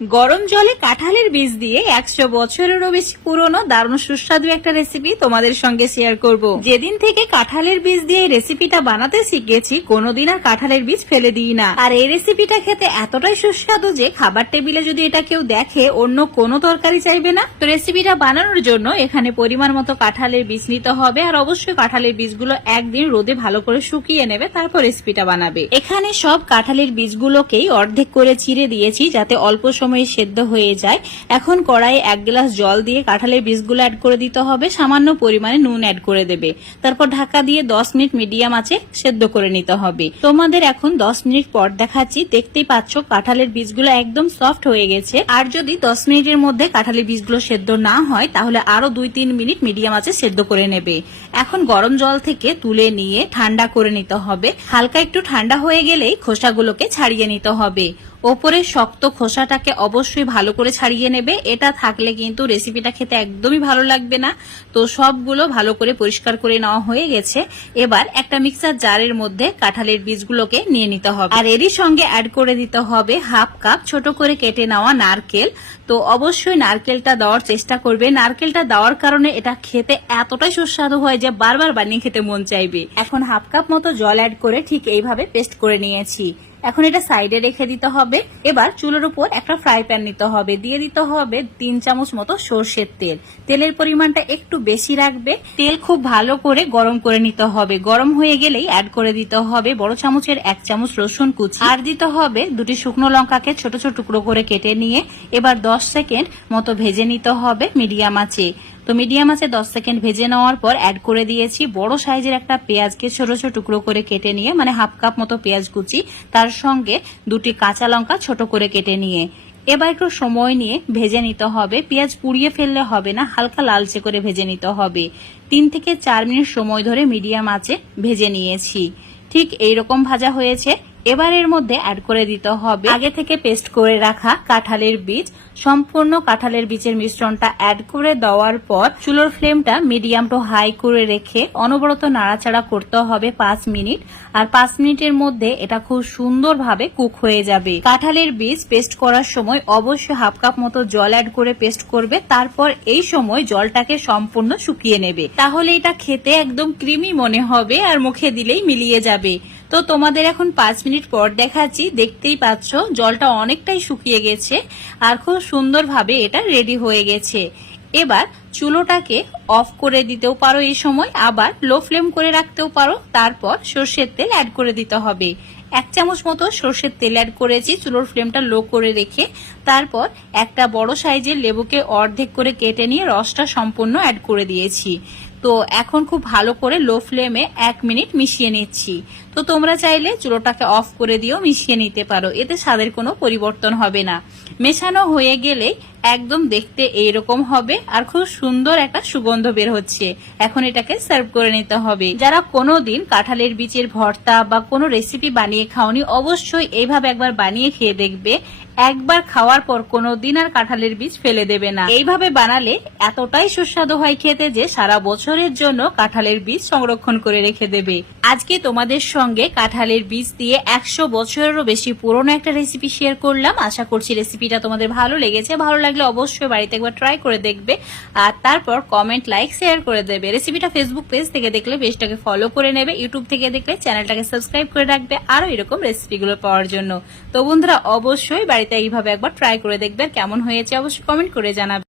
গরম জলে কাঁঠালের বীজ দিয়ে একশো বছরেরও বেশি পুরনো, দারুণ সুস্বাদু একটা রেসিপি তোমাদের সঙ্গে শেয়ার করব। যেদিন থেকে কাঁঠালের বীজ দিয়ে রেসিপিটা বানাতে শিখেছি, কোনোদিন আর কাঁঠালের বীজ ফেলে দিই না। আর এই রেসিপিটা খেতে এতটাই সুস্বাদু যে, খাবার টেবিলে যদি এটা কেউ দেখে, অন্য কোনো তরকারি চাইবে না। তো রেসিপিটা বানানোর জন্য এখানে পরিমাণ মতো কাঁঠালের বীজ নিতে হবে, আর অবশ্যই কাঁঠালের বীজগুলো একদিন রোদে ভালো করে শুকিয়ে নেবে, তারপর রেসিপিটা বানাবে। এখানে সব কাঁঠালের বীজগুলোকেই অর্ধেক করে চিড়ে দিয়েছি, যাতে অল্প সময়ে সেদ্ধ হয়ে যায়। এখন কড়াইয়ে এক গ্লাস জল দিয়ে কাঁঠালের বীজগুলো অ্যাড করে দিতে হবে। সামান্য পরিমাণে নুন অ্যাড করে দেবে। তারপর ঢাকা দিয়ে দশ মিনিট মিডিয়াম আছে সেদ্ধ করে নিতে হবে। তোমাদের এখন দশ মিনিট পর দেখাচ্ছি। দেখতেই পাচ্ছ কাঁঠালের বীজগুলো একদম সফট হয়ে গেছে। আর যদি দশ মিনিটের মধ্যে কাঁঠালের বীজগুলো সেদ্ধ না হয়, তাহলে আরও দুই তিন মিনিট মিডিয়াম আছে সেদ্ধ করে নেবে। এখন গরম জল থেকে তুলে নিয়ে ঠান্ডা করে নিতে হবে। হালকা একটু ঠান্ডা হয়ে গেলেই খোসাগুলোকে ছাড়িয়ে নিতে হবে। ওপরের শক্ত খোসাটাকে অবশ্যই ভালো করে ছাড়িয়ে নেবে। এটা থাকলে কিন্তু রেসিপিটা খেতে একদমই ভালো লাগবে না। তো সবগুলো ভালো করে পরিষ্কার করে নেওয়া হয়ে গেছে। এবার একটা মিক্সার জারের মধ্যে কাঁঠালের বীজগুলোকে নিয়ে নিতে হবে। আর এরই সঙ্গে অ্যাড করে দিতে হবে হাফ কাপ ছোট করে কেটে নেওয়া নারকেল। তো অবশ্যই নারকেলটা দেওয়ার চেষ্টা করবে। নারকেলটা দেওয়ার কারণে এটা খেতে এতটাই সুস্বাদু হয় যে বারবার বানিয়ে খেতে মন চাইবে। এখন হাফ কাপ মতো জল অ্যাড করে ঠিক এইভাবে পেস্ট করে নিয়েছি। এখন এটা সাইডে রেখে দিতে হবে। এবার চুলোর উপর একটা ফ্রাই প্যান নিতে হবে। দিয়ে দিতে হবে তিন চামচ মতো সর্ষের তেল। তেলের পরিমাণটা একটু বেশি রাখবে। তেল খুব ভালো করে গরম করে নিতে হবে। গরম হয়ে গেলেই অ্যাড করে দিতে হবে বড় চামচের এক চামচ রসুন কুচি। আর দিতে হবে দুটি শুকনো লঙ্কাকে ছোট ছোট টুকরো করে কেটে নিয়ে এবার দশ সেকেন্ড মতো ভেজে নিতে হবে মিডিয়াম আঁচে। তো মিডিয়াম আছে, দশ সেকেন্ড ভেজে নেওয়ার পর অ্যাড করে দিয়েছি। বড় সাইজের একটা পেঁয়াজকে ছোট ছোট টুকরো করে কেটে নিয়ে মানে হাফ কাপ মতো পেঁয়াজ কুচি, তার সঙ্গে দুটি কাঁচা লঙ্কা ছোট করে কেটে নিয়ে। এবার একটু সময় নিয়ে ভেজে নিতে হবে। পেঁয়াজ পুড়িয়ে ফেললে হবে না, হালকা লালচে করে ভেজে নিতে হবে। তিন থেকে চার মিনিট সময় ধরে মিডিয়াম আঁচে ভেজে নিয়েছি। ঠিক এইরকম ভাজা হয়েছে। এবার এর মধ্যে অ্যাড করে দিতে হবে আগে থেকে পেস্ট করে রাখা কাঁঠালের বীজ। সম্পূর্ণ কাঁঠালের বীজের মিশ্রণটা অ্যাড করে দেওয়ার পর চুলোর ফ্লেমটা মিডিয়াম টু হাই করে রেখে অনবরত নাড়াচাড়া করতে হবে পাঁচ মিনিট। আর পাঁচ মিনিটের মধ্যে এটা খুব সুন্দরভাবে কুক হয়ে যাবে। কাঁঠালের বীজ পেস্ট করার সময় অবশ্যই হাফ কাপ মতো জল অ্যাড করে পেস্ট করবে। তারপর এই সময় জলটাকে সম্পূর্ণ শুকিয়ে নেবে। তাহলে এটা খেতে একদম ক্রিমি মনে হবে আর মুখে দিলেই মিলিয়ে যাবে। তো তোমাদের এখন পাঁচ মিনিট পর দেখাচ্ছি, দেখতেই পাচ্ছ, জলটা অনেকটাই শুকিয়ে গেছে আর খুব সুন্দরভাবে এটা রেডি হয়ে গেছে। এবার চুলোটাকে অফ করে দিতেও পারো এই সময়, আবার লো ফ্লেম করে রাখতেও পারো, তারপর সর্ষের তেল অ্যাড করে দিতে হবে। এক চামচ মতো সর্ষের তেল অ্যাড করেছি, চুলোর ফ্লেমটা লো করে রেখে, তারপর একটা বড় সাইজের লেবুকে অর্ধেক করে কেটে নিয়ে রসটা সম্পূর্ণ অ্যাড করে দিয়েছি। তো এখন খুব ভালো করে লো ফ্লেমে এক মিনিট মিশিয়ে নিচ্ছি। তো তোমরা চাইলে চুলোটাকে অফ করে দিয়েও মিশিয়ে নিতে পারো, এতে স্বাদের কোনো পরিবর্তন হবে না। মেশানো হয়ে গেলে একদম দেখতে এইরকম হবে আর খুব সুন্দর একটা সুগন্ধ বের হচ্ছে। এখন এটাকে সার্ভ করে নিতে হবে। যারা কোনো দিন কাঁঠালের বীজের ভর্তা বা কোনো রেসিপি বানিয়ে খাওনি, অবশ্যই এইভাবে একবার বানিয়ে খেয়ে দেখবে। একবার খাওয়ার পর কোনো দিন আর কাঁঠালের বীজ ফেলে দেবে না। এইভাবে বানালে এতটাই সুস্বাদু হয় খেতে যে সারা বছরের জন্য কাঁঠালের বীজ সংরক্ষণ করে রেখে দেবে। আজকে তোমাদের সঙ্গে কাঁঠালের বীজ দিয়ে একশো বছরেরও বেশি পুরনো একটা রেসিপি শেয়ার করলাম। আশা করছি রেসিপিটা তোমাদের ভালো লেগেছে। ভালো লাগলে অবশ্যই বাড়িতে একবার ট্রাই করে দেখবে। আর তারপর কমেন্ট লাইক শেয়ার করে দেবে। রেসিপিটা ফেসবুক পেজ থেকে দেখলে পেজটাকে ফলো করে নেবে। ইউটিউব থেকে দেখলে চ্যানেলটাকে সাবস্ক্রাইব করে রাখবে। আরও এরকম রেসিপিগুলো পাওয়ার জন্য। তো বন্ধুরা, অবশ্যই বাড়িতে এইভাবে একবার ট্রাই করে দেখবে। কেমন হয়েছে অবশ্যই কমেন্ট করে জানাবে।